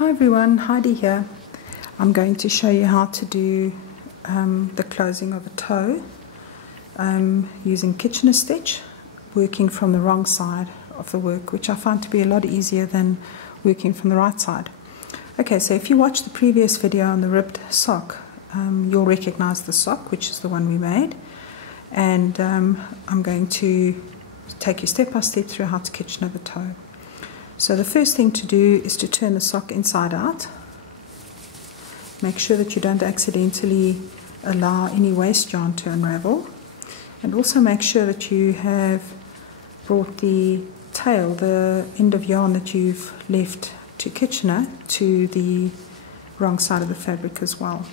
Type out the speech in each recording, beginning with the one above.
Hi everyone, Heidi here. I'm going to show you how to do the closing of a toe using Kitchener stitch, working from the wrong side of the work, which I find to be a lot easier than working from the right side. Okay, so if you watch the previous video on the ribbed sock, you'll recognize the sock, which is the one we made, and I'm going to take you step by step through how to Kitchener the toe. So the first thing to do is to turn the sock inside out. Make sure that you don't accidentally allow any waste yarn to unravel, and also make sure that you have brought the tail, the end of yarn that you've left to Kitchener, to the wrong side of the fabric as well.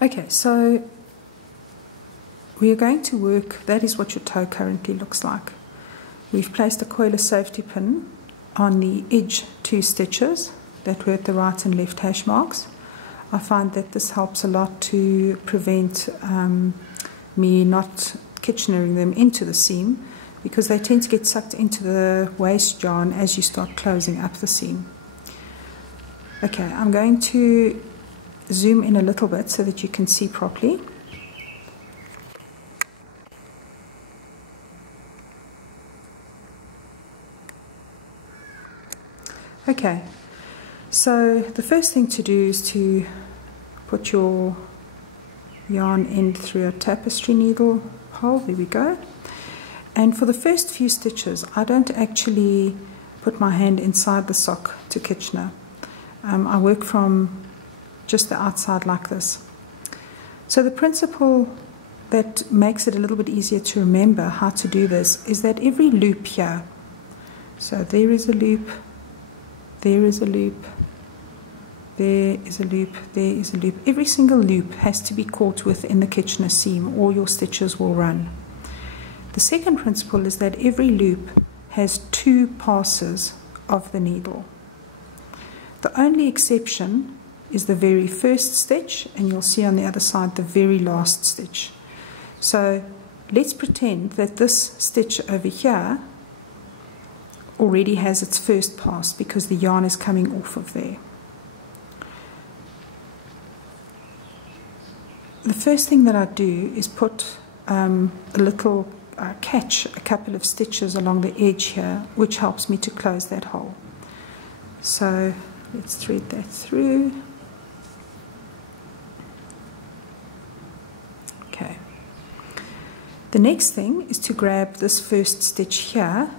Okay, so we are going to work, that is what your toe currently looks like. We've placed a coiler safety pin on the edge 2 stitches that were at the right and left hash marks. I find that this helps a lot to prevent me not Kitchenering them into the seam, because they tend to get sucked into the waste yarn as you start closing up the seam. Okay, I'm going to zoom in a little bit so that you can see properly. Okay, so the first thing to do is to put your yarn end through a tapestry needle hole. There we go. And for the first few stitches, I don't actually put my hand inside the sock to Kitchener. I work from just the outside like this. So the principle that makes it a little bit easier to remember how to do this is that every loop here, so there is a loop, there is a loop, there is a loop, there is a loop. Every single loop has to be caught within the Kitchener seam, or your stitches will run. The second principle is that every loop has 2 passes of the needle. The only exception is the very first stitch, and you'll see on the other side the very last stitch. So let's pretend that this stitch over here already has its first pass because the yarn is coming off of there. The first thing that I do is put a little catch, a couple of stitches along the edge here, which helps me to close that hole. So let's thread that through. Okay. The next thing is to grab this first stitch here.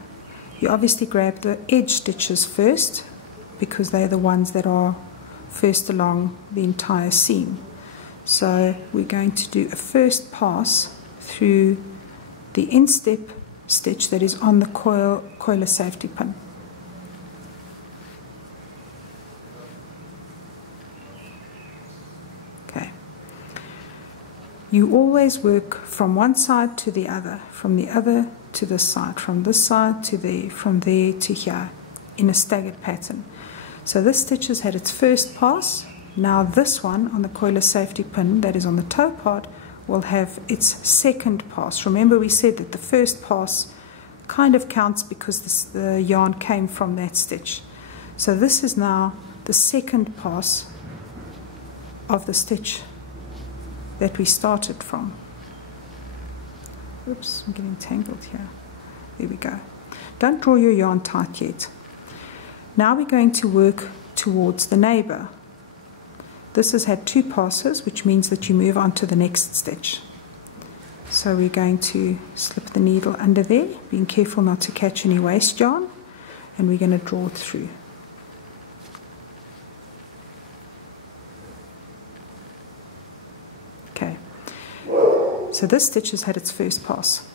You obviously grab the edge stitches first, because they're the ones that are first along the entire seam. So we're going to do a first pass through the instep stitch that is on the coiler safety pin. Okay. You always work from one side to the other, from the other to this side, from this side to there, from there to here, in a staggered pattern. So this stitch has had its first pass. Now this one on the coiler safety pin that is on the toe part will have its second pass. Remember, we said that the first pass kind of counts because the yarn came from that stitch. So this is now the second pass of the stitch that we started from. Oops, I'm getting tangled here. There we go. Don't draw your yarn tight yet. Now we're going to work towards the neighbor. This has had 2 passes, which means that you move on to the next stitch. So we're going to slip the needle under there, being careful not to catch any waste yarn, and we're going to draw it through. Okay. So this stitch has had its first pass.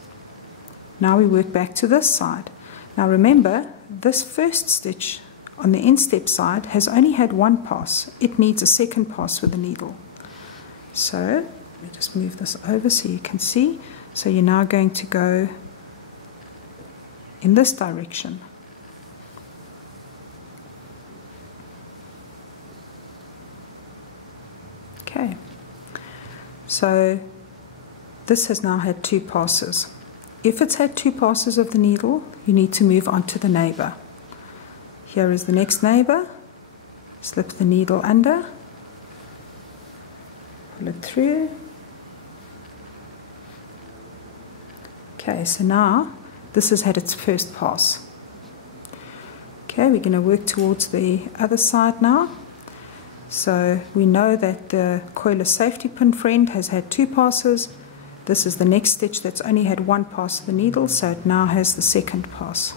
Now we work back to this side. Now remember, this first stitch on the instep side has only had 1 pass. It needs a second pass with the needle. So let me just move this over so you can see. So you're now going to go in this direction. Okay. So this has now had 2 passes. If it's had 2 passes of the needle, you need to move on to the neighbor. here is the next neighbor. Slip the needle under, pull it through. Okay, so now this has had its first pass. Okay, we're going to work towards the other side now. So we know that the coiler safety pin friend has had 2 passes. This is the next stitch that's only had 1 pass of the needle, so it now has the second pass.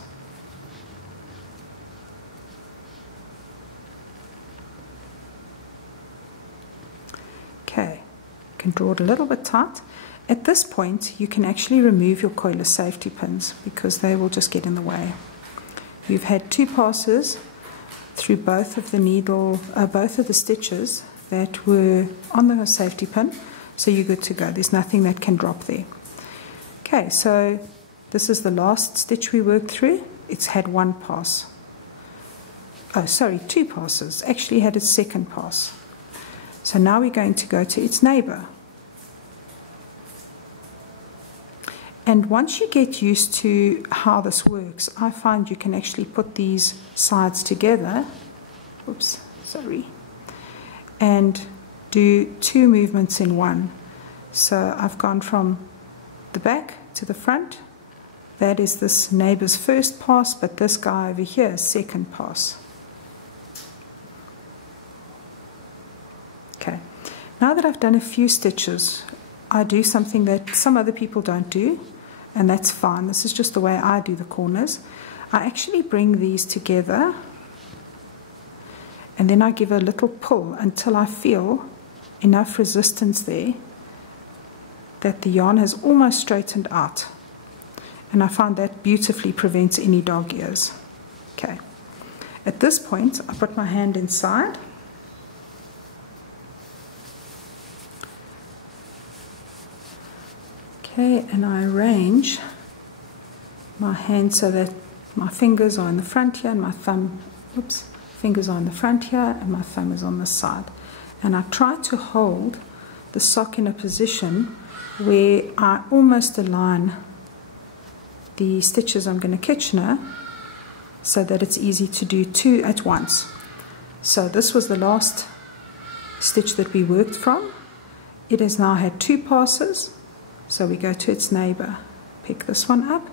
Okay, you can draw it a little bit tight. At this point, you can actually remove your coiler safety pins because they will just get in the way. You've had 2 passes through both of the stitches that were on the safety pin, so you're good to go. There's nothing that can drop there. Okay, so this is the last stitch we worked through. It's had 1 pass. Oh, sorry, 2 passes. Actually had its second pass. So now we're going to go to its neighbor. And once you get used to how this works, I find you can actually put these sides together, oops, sorry, and do 2 movements in one. So I've gone from the back to the front. That is this neighbor's first pass, but this guy over here is second pass. Okay, now that I've done a few stitches, I do something that some other people don't do, and that's fine. This is just the way I do the corners. I actually bring these together and then I give a little pull until I feel enough resistance there that the yarn has almost straightened out. And I find that beautifully prevents any dog ears. Okay. At this point, I put my hand inside. Okay, and I arrange my hand so that my fingers are in the front here and my thumb, fingers are in the front here and my thumb is on this side. And I try to hold the sock in a position where I almost align the stitches I'm going to Kitchener so that it's easy to do 2 at once. So this was the last stitch that we worked from. It has now had 2 passes. So we go to its neighbor, pick this one up,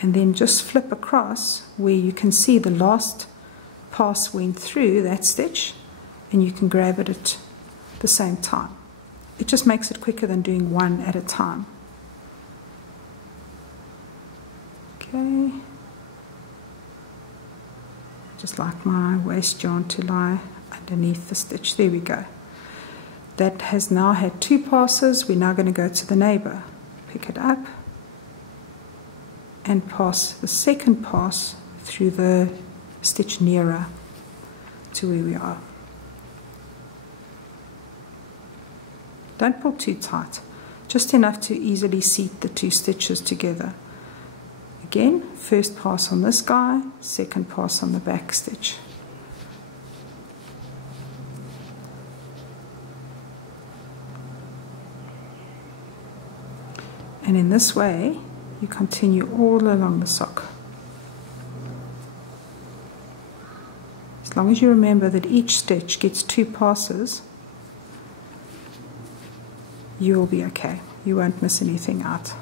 and then just flip across where you can see the last pass went through that stitch, and you can grab it at the same time. It just makes it quicker than doing 1 at a time. Okay. Just like my waste yarn to lie underneath the stitch. There we go. That has now had 2 passes. We're now going to go to the neighbor. Pick it up and pass the second pass through the stitch nearer to where we are. Don't pull too tight, just enough to easily seat the 2 stitches together. Again, first pass on this guy, second pass on the back stitch. And in this way, you continue all along the sock. As long as you remember that each stitch gets 2 passes, you will be okay. You won't miss anything out.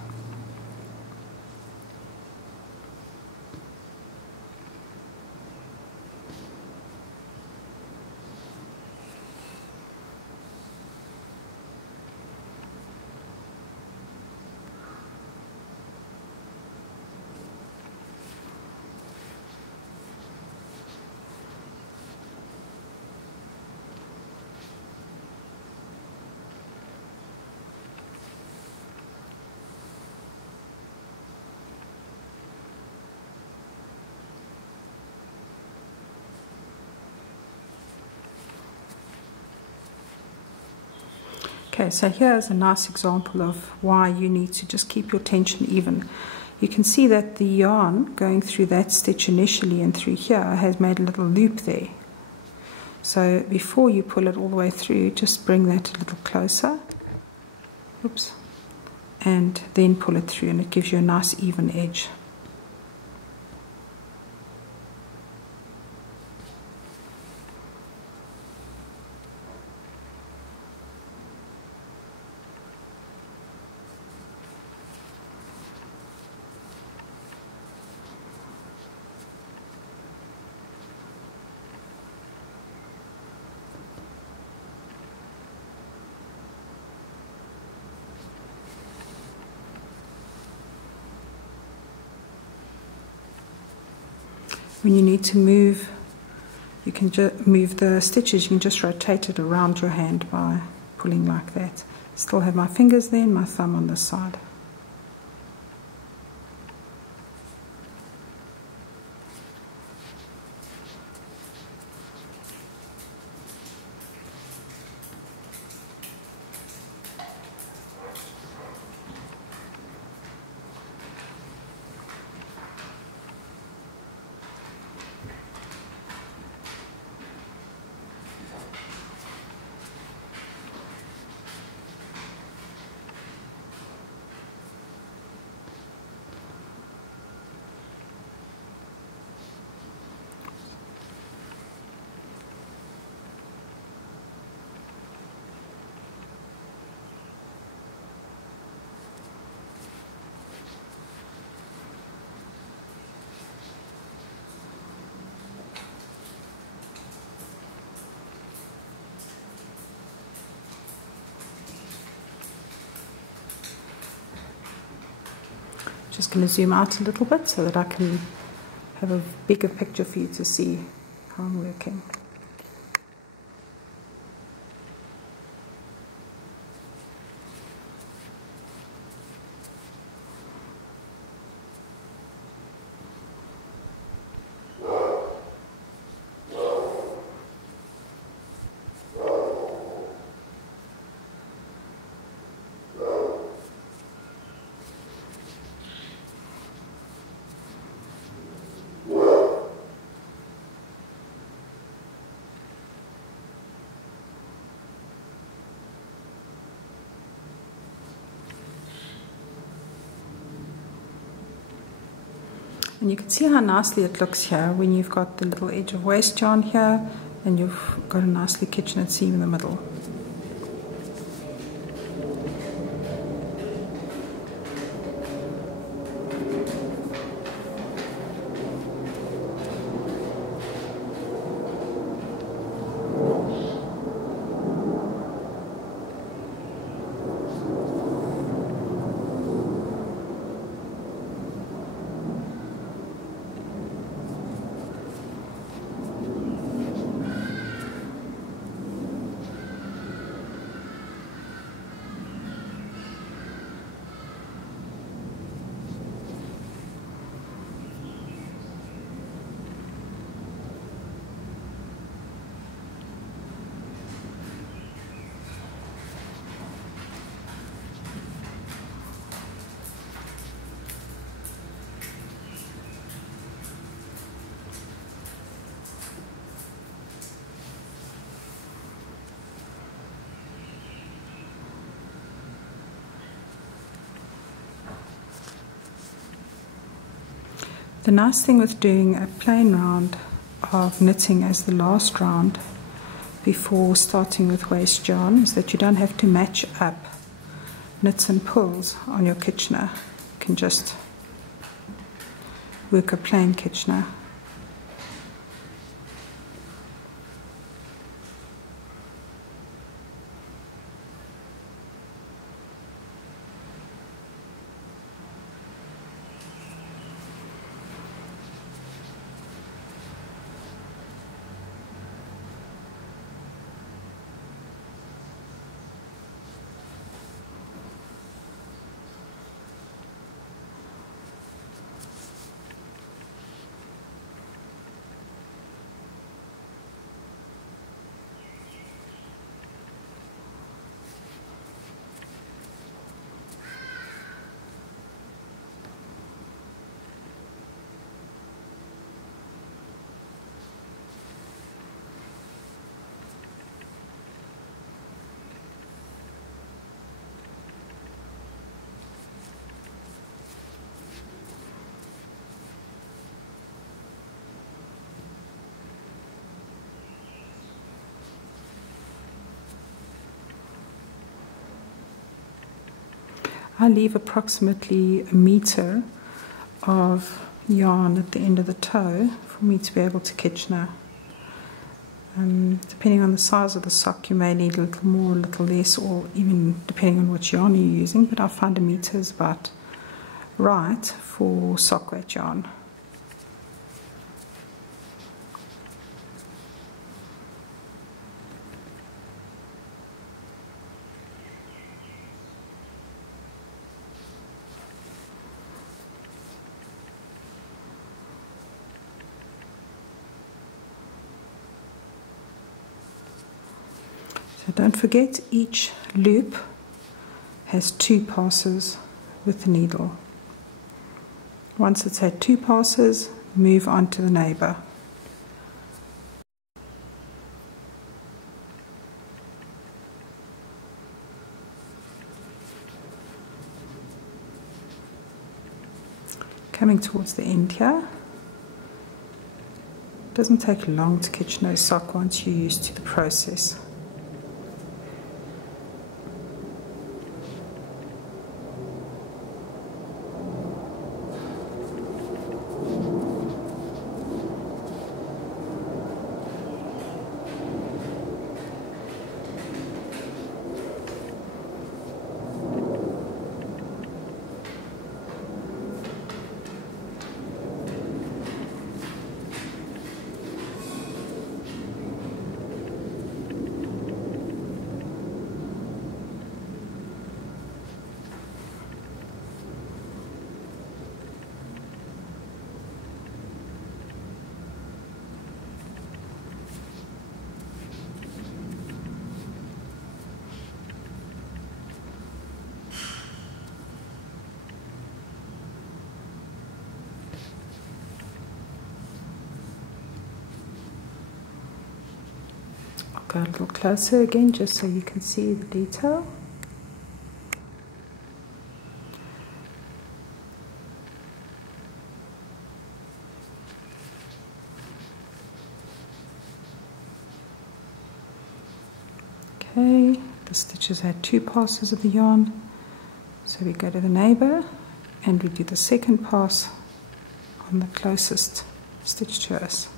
Okay, so here's a nice example of why you need to just keep your tension even. You can see that the yarn going through that stitch initially and through here has made a little loop there. So before you pull it all the way through, just bring that a little closer. Oops. And then pull it through, and it gives you a nice even edge. when you need to move, you can move the stitches, you can just rotate it around your hand by pulling like that. Still have my fingers there and my thumb on this side. Just going to zoom out a little bit so that I can have a bigger picture for you to see how I'm working. And you can see how nicely it looks here when you've got the little edge of waste yarn here and you've got a nicely kitchenette seam in the middle. The nice thing with doing a plain round of knitting as the last round before starting with waste yarn is that you don't have to match up knits and pulls on your Kitchener. You can just work a plain Kitchener. I leave approximately a meter of yarn at the end of the toe for me to be able to Kitchener. Depending on the size of the sock, you may need a little more, a little less, or even depending on which yarn you're using, but I find a meter is about right for sock weight yarn. So don't forget, each loop has 2 passes with the needle. Once it's had 2 passes, move on to the neighbour. Coming towards the end here. It doesn't take long to Kitchener a sock once you're used to the process. Go a little closer again just so you can see the detail. Okay, the stitches had 2 passes of the yarn, so we go to the neighbour and we do the second pass on the closest stitch to us.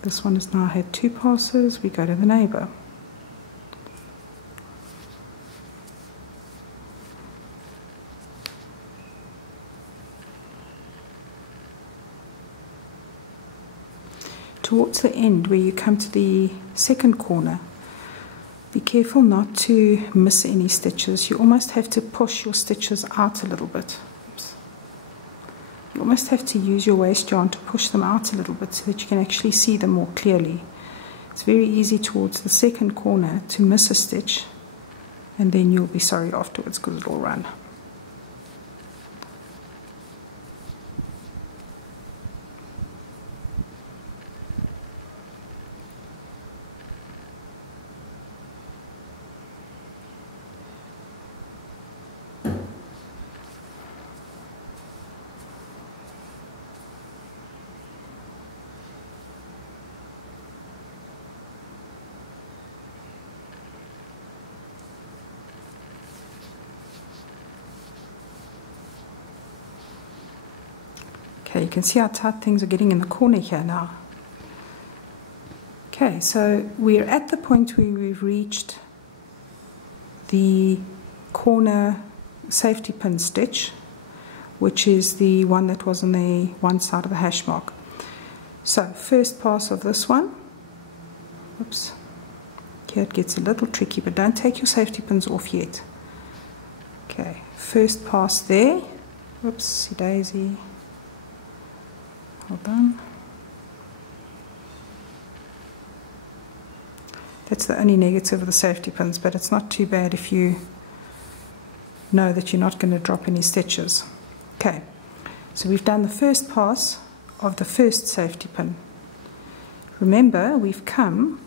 This one has now had 2 passes, we go to the neighbour. Towards the end where you come to the second corner, be careful not to miss any stitches. You almost have to push your stitches out a little bit. You almost have to use your waste yarn to push them out a little bit so that you can actually see them more clearly. It's very easy towards the second corner to miss a stitch, and then you'll be sorry afterwards because it'll run. Okay, you can see how tight things are getting in the corner here now. Okay, so we're at the point where we've reached the corner safety pin stitch, which is the one that was on the one side of the hash mark. So first pass of this one, oops, here it gets a little tricky, but don't take your safety pins off yet. Okay, first pass there, whoopsie daisy. Hold on. That's the only negative of the safety pins, but it's not too bad if you know that you're not going to drop any stitches. Okay, so we've done the first pass of the first safety pin. Remember, we've come,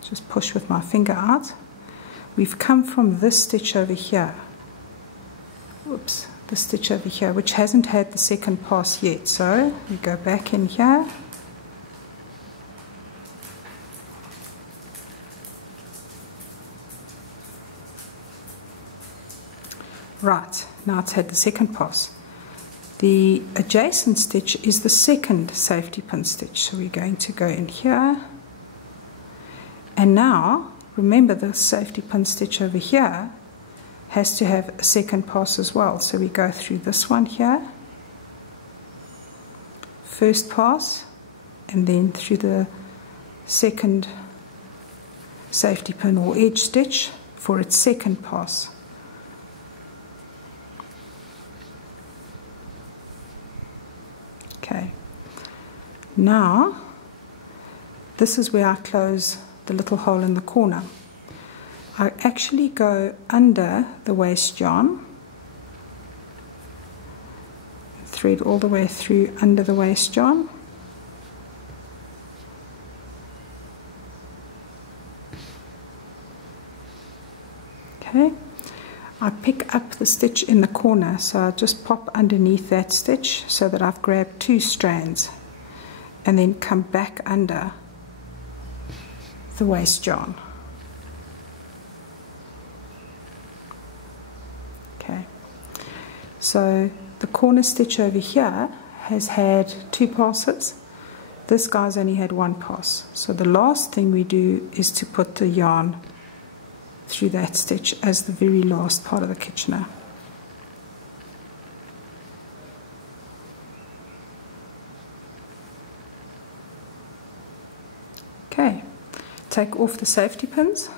just push with my finger out, we've come from this stitch over here. Whoops. The stitch over here, which hasn't had the second pass yet. So we go back in here, right, now it's had the second pass. The adjacent stitch is the second safety pin stitch, so we're going to go in here, and now remember the safety pin stitch over here has to have a second pass as well. So we go through this one here, first pass, and then through the second safety pin or edge stitch for its second pass. Okay, now this is where I close the little hole in the corner. I actually go under the waste yarn, thread all the way through under the waste yarn. Okay, I pick up the stitch in the corner, so I just pop underneath that stitch so that I've grabbed 2 strands, and then come back under the waste yarn. Okay, so the corner stitch over here has had 2 passes. This guy's only had 1 pass. So the last thing we do is to put the yarn through that stitch as the very last part of the Kitchener. Okay, take off the safety pins.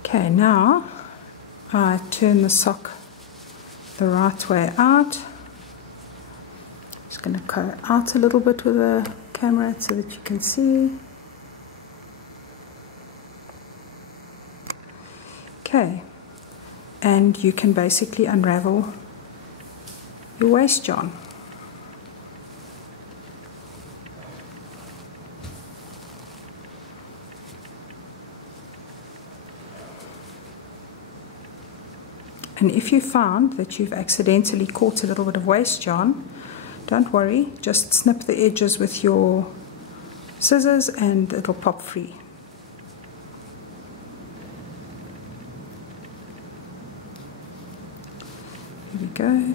Okay, now I turn the sock the right way out. Just going to go out a little bit with the camera so that you can see. Okay, and you can basically unravel your waste yarn. And if you found that you've accidentally caught a little bit of waste yarn, don't worry, just snip the edges with your scissors and it'll pop free. Here we go.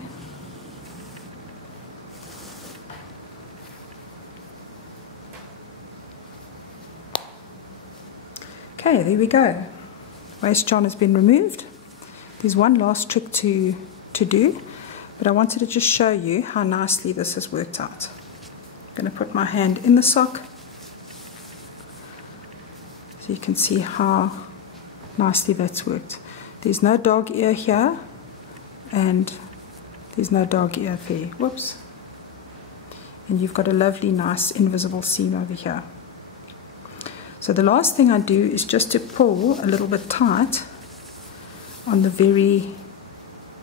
Okay, there we go. Waste yarn has been removed. There's one last trick to do, but I wanted to just show you how nicely this has worked out. I'm going to put my hand in the sock so you can see how nicely that's worked. There's no dog ear here, and there's no dog ear there. Whoops. And you've got a lovely, nice, invisible seam over here. So the last thing I do is just to pull a little bit tight on the very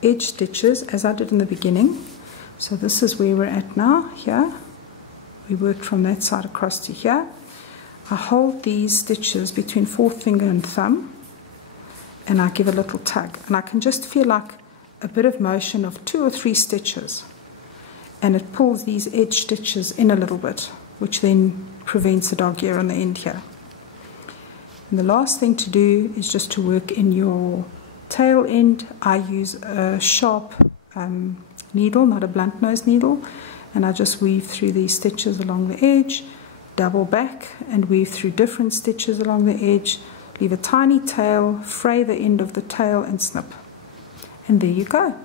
edge stitches as I did in the beginning. So this is where we're at now, here. We worked from that side across to here. I hold these stitches between fourth finger and thumb, and I give a little tug. And I can just feel like a bit of motion of 2 or 3 stitches. And it pulls these edge stitches in a little bit, which then prevents the dog ear on the end here. And the last thing to do is just to work in your tail end. I use a sharp needle, not a blunt nose needle, and I just weave through these stitches along the edge, double back and weave through different stitches along the edge, leave a tiny tail, fray the end of the tail and snip. And there you go.